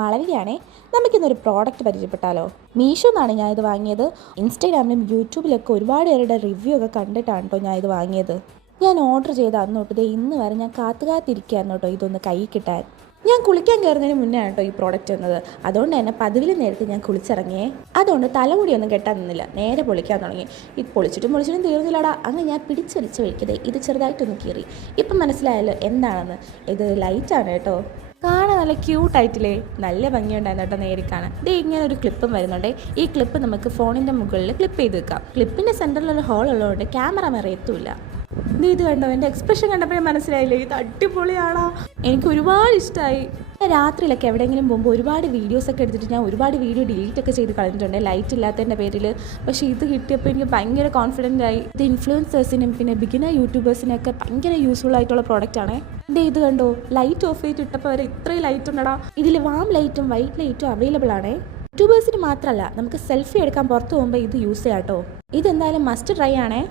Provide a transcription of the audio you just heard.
മാളവികയാണേ. നമുക്കിന്നൊരു പ്രോഡക്റ്റ് പരിചയപ്പെട്ടാലോ? മീഷോ എന്നാണ് ഞാൻ ഇത് വാങ്ങിയത്. ഇൻസ്റ്റാഗ്രാമിലും യൂട്യൂബിലൊക്കെ ഒരുപാട് പേരുടെ റിവ്യൂ ഒക്കെ കണ്ടിട്ടാണ് കേട്ടോ ഞാൻ ഇത് വാങ്ങിയത്. ഞാൻ ഓർഡർ ചെയ്ത അന്ന് തൊട്ട് ഇന്ന് വരെ ഞാൻ കാത്തിരിക്കുകയായിരുന്നു കേട്ടോ ഇതൊന്ന് കൈ കിട്ടാൻ. ഞാൻ കുളിക്കാൻ കയറുന്നതിന് മുന്നേ ആണ് കേട്ടോ ഈ പ്രോഡക്റ്റ് വന്നത്. അതുകൊണ്ട് തന്നെ പതിവിലും നേരത്തെ ഞാൻ കുളിച്ചിറങ്ങിയേ. അതുകൊണ്ട് തലമുടിയൊന്നും കെട്ടാൻ നിന്നില്ല, നേരെ പൊളിക്കാൻ തുടങ്ങി. ഇത് പൊളിച്ചിട്ടും തീർന്നില്ലടാ. അങ്ങനെ ഞാൻ പിടിച്ചടിച്ച് വയ്ക്കതേ ഇത് ചെറുതായിട്ടൊന്ന് കീറി. ഇപ്പം മനസ്സിലായല്ലോ എന്താണെന്ന്. ഇത് ലൈറ്റാണ് കേട്ടോ. കാണാൻ നല്ല ക്യൂട്ടായിട്ടില്ലേ? നല്ല ഭംഗിയുണ്ടായിരുന്നു കേട്ടോ നേരിൽ കാണാൻ. ഇതേ ഇങ്ങനെ ഒരു ക്ലിപ്പും വരുന്നുണ്ട്. ഈ ക്ലിപ്പ് നമുക്ക് ഫോണിൻ്റെ മുകളിൽ ക്ലിപ്പ് ചെയ്ത് വെക്കാം. ക്ലിപ്പിൻ്റെ സെൻറ്ററിലൊരു ഹോൾ ഉള്ളതുകൊണ്ട് ക്യാമറ മറിയത്തുമില്ല. ഇത് കണ്ടോ, എൻ്റെ എക്സ്പ്രഷൻ കണ്ടപ്പോഴേ മനസ്സിലായില്ലേ ഇത് അടിപൊളിയാണോ? എനിക്ക് ഒരുപാട് ഇഷ്ടമായി. രാത്രിയിലൊക്കെ എവിടെയെങ്കിലും പോകുമ്പോൾ ഒരുപാട് വീഡിയോസൊക്കെ എടുത്തിട്ട് ഞാൻ ഒരുപാട് വീഡിയോ ഡിലീറ്റൊക്കെ ചെയ്ത് കളഞ്ഞിട്ടുണ്ട് ലൈറ്റ് ഇല്ലാത്തതിൻ്റെ പേരിൽ. പക്ഷേ ഇത് കിട്ടിയപ്പോൾ എനിക്ക് ഭയങ്കര കോൺഫിഡൻ്റ് ആയി. ഇത് ഇൻഫ്ലുവൻസേഴ്സിനും പിന്നെ ബിഗിനർ യൂട്യൂബേഴ്സിനൊക്കെ ഭയങ്കര യൂസ്ഫുൾ ആയിട്ടുള്ള പ്രോഡക്റ്റാണ്. ഇത് കണ്ടോ, ലൈറ്റ് ഓഫ് ചെയ്ത് ഇട്ടപ്പോൾ വരെ ഇത്രയും ലൈറ്റ് ഉണ്ടടാ. ഇതിൽ വാം ലൈറ്റും വൈറ്റ് ലൈറ്റും അവൈലബിൾ ആണ്. യൂട്യൂബേഴ്സിന് മാത്രമല്ല, നമുക്ക് സെൽഫി എടുക്കാൻ പുറത്ത് പോകുമ്പോൾ ഇത് യൂസ് ചെയ്യാം കേട്ടോ. ഇതെന്തായാലും മസ്റ്റ് ട്രൈ ആണേ.